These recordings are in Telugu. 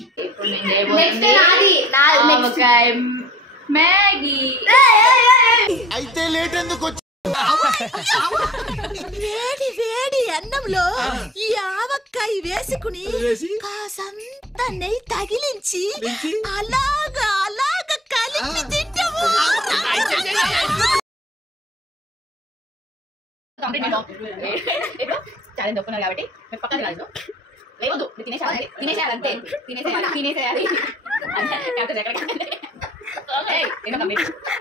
ఇప్పుడు నేను చేయబోతుంది మ్యాగీ. అయితే లేట్ ఎందుకు? వేడి వేడి అన్నంలో ఈ ఆవకాయ వేసుకుని కాసంత నెయ్యి తగిలించి అలాగా అలాగా కలిపి తింటాము. ఇప్పుడు ఛాలెంజ్ ఒప్పుకున్నారు కాబట్టి మీరు పక్కన కాదు లేవద్దు, తినేసేయాలి తినేసేయాలంతే, తినేసేయాలి.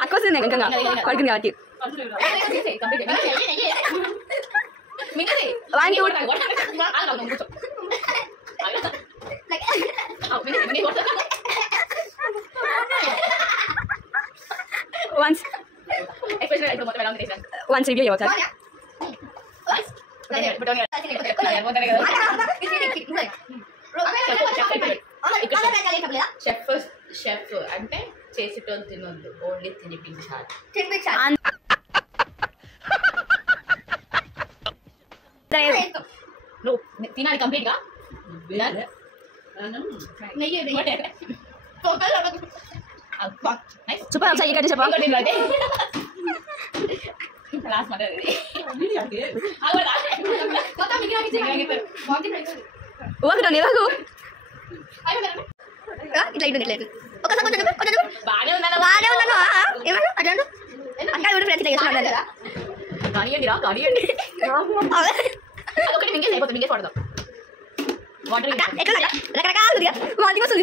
అక్కొస్తుంది ఇంకా పడుకుంది కాబట్టి వన్స్ రివ్యూ ఇవ్వచ్చు. షెఫ్ అంటే చేసేటోళ్ళు తినొద్దు, ఓన్లీ తినిపించాలి. నువ్వు తినాలి కంప్లీట్ గా. సూపర్ ఒకసారి ఇక్కడ చెప్పా. లాస్ట్ మాట ఊరుకుంటాను ఇలాగూ ఇట్లా ఇటు ఇట్లా బాగానే ఉన్నాను. కానియండి రా కానియండి. ఒకటి మింగేసి అయిపోతుంది, మింగేసి పడదాం. రకరకాలు వస్తుంది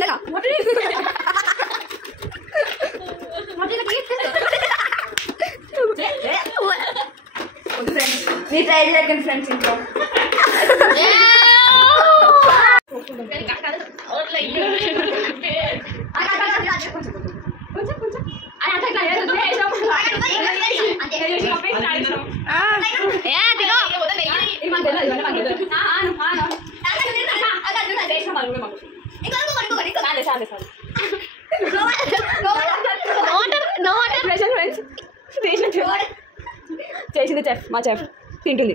మీరు ట్రై చేయకండి ఫ్రెండ్స్ ఇంట్లో. చేసింది చెఫ్, మా చెఫ్ తింటుంది.